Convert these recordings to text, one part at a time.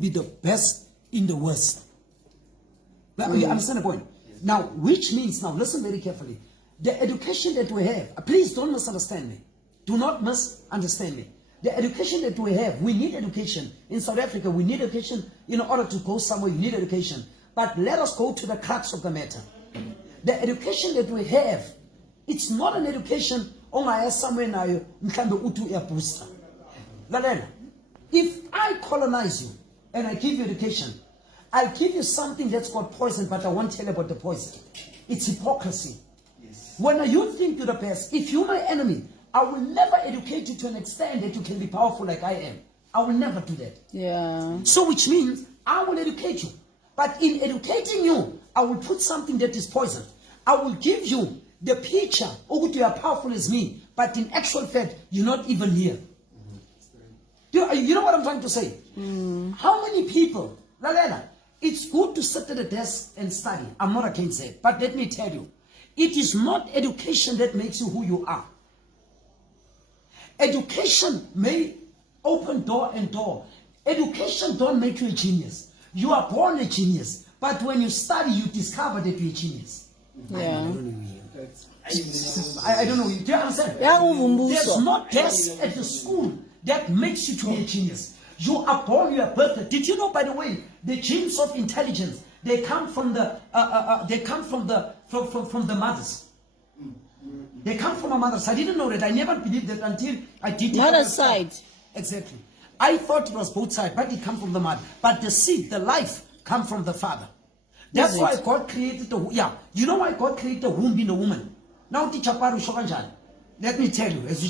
be the best in the worst. Now, you understand the point? Now, which means, now listen very carefully. The education that we have, please don't misunderstand me. Do not misunderstand me. The education that we have, we need education. In South Africa, we need education. In order to go somewhere, you need education. But let us go to the crux of the matter. The education that we have, it's not an education, oh my, somewhere now, utu ya booster. If I colonize you and I give you education, I give you something that's called poison, but I won't tell you about the poison. It's hypocrisy. Yes. When you think you're the best, if you're my enemy, I will never educate you to an extent that you can be powerful like I am. I will never do that. Yeah. So which means I will educate you. But in educating you, I will put something that is poison. I will give you the picture, oh, you are powerful as me, but in actual fact, you're not even here. You know what I'm trying to say? How many people, it's good to sit at a desk and study. I'm not against it. But let me tell you, it is not education that makes you who you are. Education may open door and door. Education don't make you a genius. You are born a genius. But when you study, you discover that you're a genius. Yeah. I don't know. Do you understand? There's no desk at the school that makes you to be a genius. You are born, you are birthed. Did you know, by the way, the genes of intelligence, they come from the mothers. They come from our mothers. I didn't know that. I never believed that until I did. Mother's side. Exactly. I thought it was both sides, but it comes from the mother. But the seed, the life, come from the father. That's why God created the You know why God created the womb in the woman? Now, let me tell you, as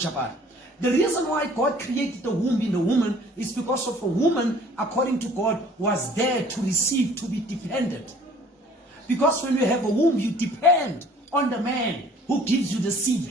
the reason why God created the womb in the woman is because of a woman, according to God, was there to receive, to be dependent. Because when you have a womb, you depend on the man who gives you the seed.